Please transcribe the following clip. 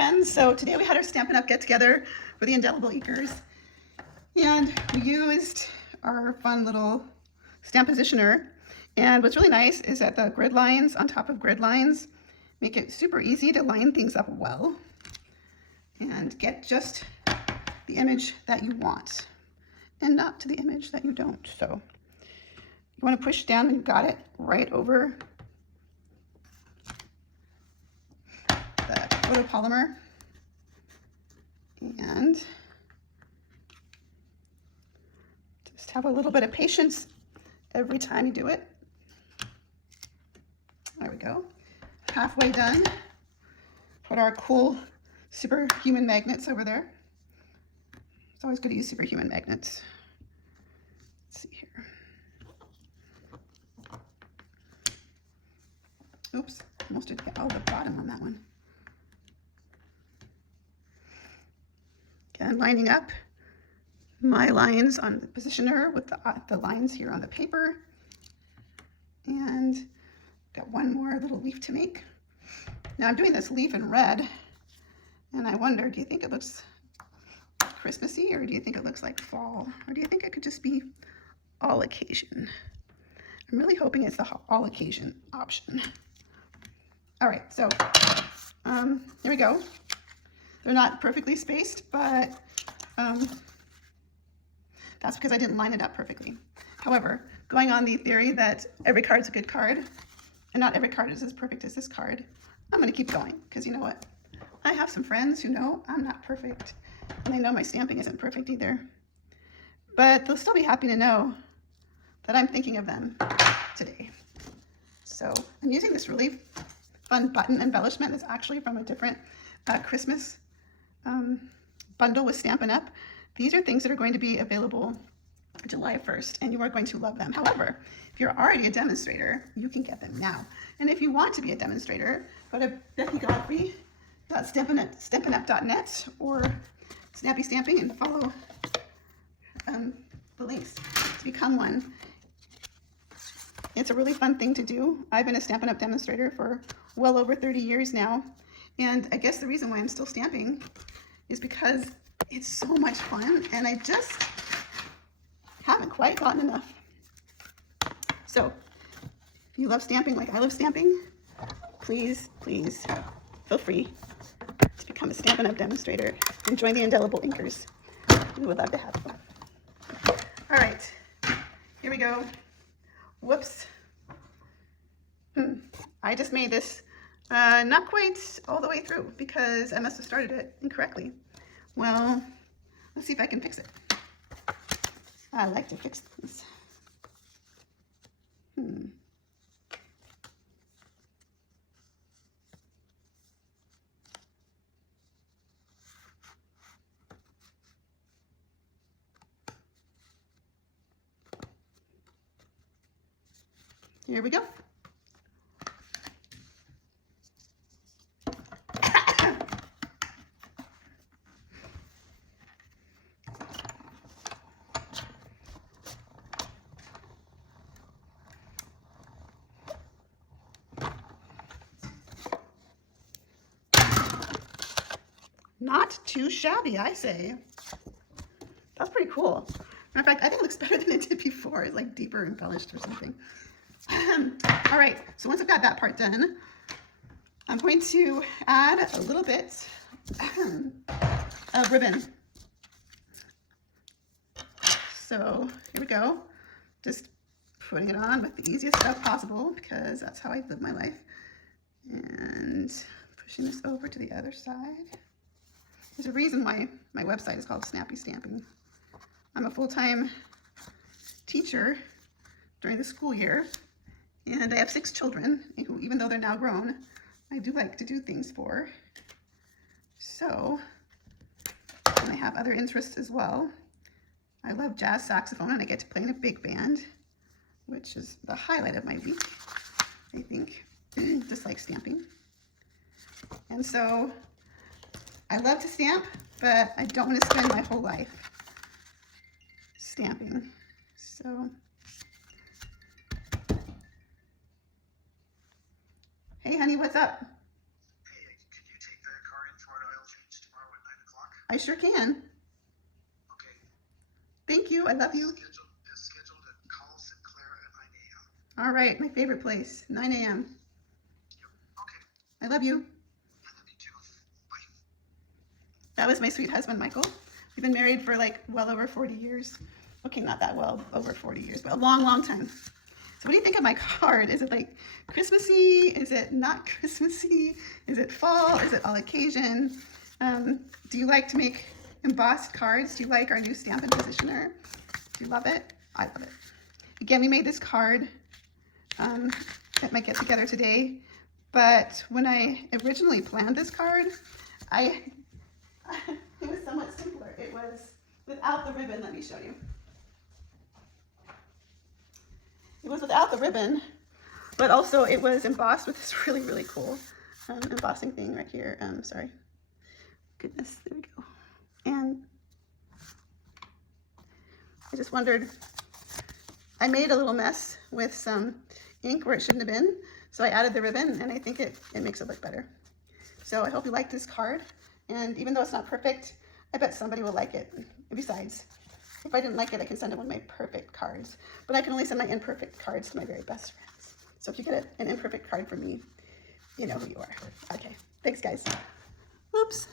friends. So today we had our Stampin' Up! Get together for the Indelible Inkers. And we used our fun little stamp positioner. And what's really nice is that the grid lines on top of grid lines make it super easy to line things up well and get just the image that you want and not to the image that you don't. So you want to push down when you've got it right over the photopolymer, and just have a little bit of patience every time you do it. There we go. Halfway done. Put our cool superhuman magnets over there. It's always good to use superhuman magnets. Let's see here. Oops, almost didn't get all the bottom on that one. Again, lining up my lines on the positioner with the lines here on the paper. And got one more little leaf to make. Now I'm doing this leaf in red, and I wonder, do you think it looks Christmassy, or do you think it looks like fall, or do you think it could just be all occasion? I'm really hoping it's the all occasion option. All right, so here we go. They're not perfectly spaced, but that's because I didn't line it up perfectly. However, going on the theory that every card's a good card, and not every card is as perfect as this card, I'm gonna keep going, because you know what? I have some friends who know I'm not perfect, and they know my stamping isn't perfect either. But they'll still be happy to know that I'm thinking of them today. So I'm using this really fun button embellishment that's actually from a different Christmas bundle with Stampin' Up! These are things that are going to be available July 1st, and you are going to love them. However, if you're already a demonstrator, you can get them now. And if you want to be a demonstrator, go to beckygodfrey.stampinup.net or Snappy Stamping and follow the links to become one. It's a really fun thing to do. I've been a Stampin' Up! Demonstrator for well over 30 years now. And I guess the reason why I'm still stamping is because it's so much fun, and I just haven't quite gotten enough. So if you love stamping like I love stamping, please, please feel free to become a Stampin' Up! Demonstrator and join the Indelible Inkers. We would love to have you. All right, here we go. Whoops. I just made this not quite all the way through because I must have started it incorrectly. Well, let's see if I can fix it. I like to fix things. Here we go. Not too shabby, I say. That's pretty cool. Matter of fact, I think it looks better than it did before. It's like deeper embellished or something. All right, so once I've got that part done, I'm going to add a little bit of ribbon. So here we go. Just putting it on with the easiest stuff possible because that's how I live my life. And pushing this over to the other side. There's a reason why my website is called Snappy Stamping. I'm a full-time teacher during the school year, and I have 6 children who, even though they're now grown, I do like to do things for. So, and I have other interests as well. I love jazz saxophone, and I get to play in a big band, which is the highlight of my week, I think, just like stamping. And so, I love to stamp, but I don't want to spend my whole life stamping. So, hey honey, what's up? Hey, could you take the car in for an oil I sure can. Okay. Thank you. I love you. Scheduled at Call Sinclair at 9 a.m. All right, my favorite place, 9 a.m. Yep. Okay. I love you. I love you too. Bye. That was my sweet husband, Michael. We've been married for like well over 40 years. Okay, not that well, over 40 years, but a long, long time. So what do you think of my card? Is it like Christmassy? Is it not Christmassy? Is it fall? Is it all occasion? Do you like to make embossed cards? Do you like our new Stampin' Positioner? Do you love it? I love it. Again, we made this card at my get together today, but when I originally planned this card, it was somewhat simpler. It was without the ribbon. Let me show you. It was without the ribbon, but also it was embossed with this really, really cool embossing thing right here. Sorry. Goodness, there we go. And I just wondered, I made a little mess with some ink where it shouldn't have been, so I added the ribbon, and I think it makes it look better. So I hope you like this card, and even though it's not perfect, I bet somebody will like it. Besides, if I didn't like it, I can send it one of my perfect cards, but I can only send my imperfect cards to my very best friends. So if you get an imperfect card from me, you know who you are. Okay, thanks guys. Oops.